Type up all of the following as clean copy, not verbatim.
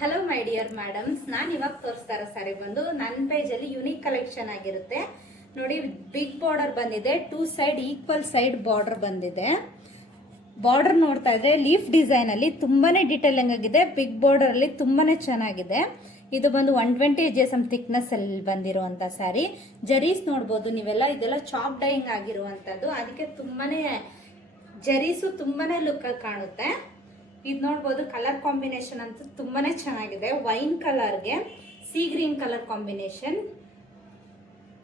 Hello my dear madams, ನಾನು ಇವಾಗ ತೋರಿಸ್ತಾ ಇರೋ ಸ್ಯಾರಿ ಬಂದು ನನ್ನ ಪೇಜಲ್ಲಿ ಯುನೀಕ್ ಕಲೆಕ್ಷನ್ ಆಗಿರುತ್ತೆ ನೋಡಿ. ಬಿಗ್ ಬಾರ್ಡರ್ ಬಂದಿದೆ, 2 ಸೈಡ್ ಈಕ್ವಲ್ ಸೈಡ್ ಬಾರ್ಡರ್ ಬಂದಿದೆ. ಬಾರ್ಡರ್ ನೋಡ್ತಾ ಇದ್ರೆ ಲೀಫ್ ಡಿಸೈನ್ ಅಲ್ಲಿ ತುಂಬಾನೇ ಡೀಟೇಲಿಂಗ್ ಆಗಿದೆ. ಬಿಗ್ ಬಾರ್ಡರ್ ಅಲ್ಲಿ ತುಂಬಾನೇ ಚೆನ್ನಾಗಿದೆ. ಇದು ಬಂದು 120 GSM ಥಿಕ್ನೆಸ್ ಅಲ್ಲಿ ಬಂದಿರುವಂತ ಸ್ಯಾರಿ. ಜರೀಸ್ ನೋಡ್ಬೋದು ನೀವೆಲ್ಲ, ಇದೆಲ್ಲ ಚಾಪ್ ಡೈಯಿಂಗ್ ಆಗಿರುವಂತದ್ದು, ಅದಕ್ಕೆ ತುಂಬಾನೇ ಜರೀಸು ತುಂಬಾನೇ ಲುಕ್ ಅಲ್ಲಿ ಕಾಣುತ್ತೆ. ಇದು ನೋಡ್ಬೋದು, ಕಲರ್ ಕಾಂಬಿನೇಷನ್ ಅಂತೂ ತುಂಬಾನೇ ಚೆನ್ನಾಗಿದೆ. ವೈನ್ ಕಲರ್ಗೆ ಸಿ ಗ್ರೀನ್ ಕಲರ್ ಕಾಂಬಿನೇಷನ್.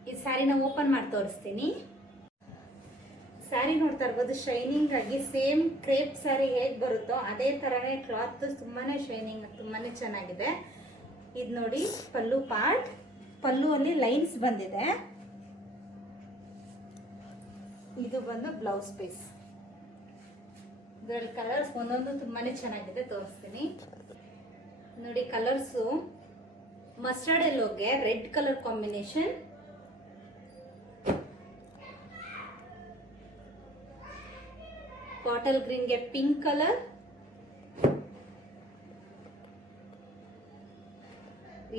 ಈ ಸ್ಯಾರಿನ ಓಪನ್ ಮಾಡಿ ತೋರಿಸ್ತೀನಿ. ಸ್ಯಾರಿ ನೋಡ್ತಾ ಇರ್ಬೋದು, ಶೈನಿಂಗ್ ಆಗಿ ಸೇಮ್ ಕ್ರೇಪ್ ಸ್ಯಾರಿ ಹೇಗೆ ಬರುತ್ತೋ ಅದೇ ತರನೇ ಕ್ಲಾತ್, ತುಂಬಾನೇ ಶೈನಿಂಗ್, ತುಂಬಾನೇ ಚೆನ್ನಾಗಿದೆ. ಇದು ನೋಡಿ ಪಲ್ಲು ಪಾರ್ಟ್, ಪಲ್ಲುವಲ್ಲಿ ಲೈನ್ಸ್ ಬಂದಿದೆ. ಇದು ಬಂದು ಬ್ಲೌಸ್ ಪೀಸ್. ಇದರಲ್ಲಿ ಕಲರ್ಸ್ ಒಂದೊಂದು ತುಂಬಾನೇ ಚೆನ್ನಾಗಿದೆ, ತೋರಿಸ್ತೀನಿ ನೋಡಿ. ಕಲರ್ಸು ಮಸ್ಟರ್ಡ್ ಎಲ್ಲೋಗೆ ರೆಡ್ ಕಲರ್ ಕಾಂಬಿನೇಷನ್, ಬಾಟಲ್ ಗ್ರೀನ್ಗೆ ಪಿಂಕ್ ಕಲರ್,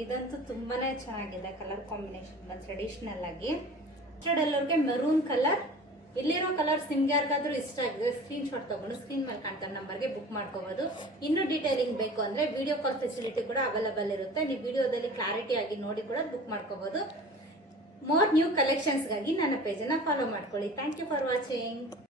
ಇದಂತೂ ತುಂಬಾನೇ ಚೆನ್ನಾಗಿದೆ ಕಲರ್ ಕಾಂಬಿನೇಷನ್ ಬಂದು ಟ್ರೆಡಿಷನಲ್ ಆಗಿ. ಮಸ್ಟರ್ಡ್ ಎಲ್ಲೋಗೆ ಮೆರೂನ್ ಕಲರ್. ಇಲ್ಲಿರೋ ಕಲರ್ಸ್ ನಿಮ್ಗೆ ಯಾರಿಗಾದ್ರೂ ಇಷ್ಟ ಆಗಿದೆ ಸ್ಕ್ರೀನ್ ಶಾಟ್ ತಗೊಂಡು ಸ್ಕ್ರೀನ್ ಮೇಲೆ ಕಾಣ್ತಾ ನಂಬರ್ಗೆ ಬುಕ್ ಮಾಡ್ಕೋಬಹುದು. ಇನ್ನೂ ಡೀಟೇಲಿಂಗ್ ಬೇಕು ಅಂದ್ರೆ ವಿಡಿಯೋ ಕಾಲ್ ಫೆಸಿಲಿಟಿ ಕೂಡ ಅವೈಲೇಬಲ್ ಇರುತ್ತೆ. ನೀವು ವಿಡಿಯೋದಲ್ಲಿ ಕ್ಲಾರಿಟಿ ಆಗಿ ನೋಡಿ ಕೂಡ ಬುಕ್ ಮಾಡ್ಕೋಬಹುದು. ಮೋರ್ ನ್ಯೂ ಕಲೆಕ್ಷನ್ಸ್ಗಾಗಿ ನನ್ನ ಪೇಜನ್ನು ಫಾಲೋ ಮಾಡ್ಕೊಳ್ಳಿ. Thank you for watching.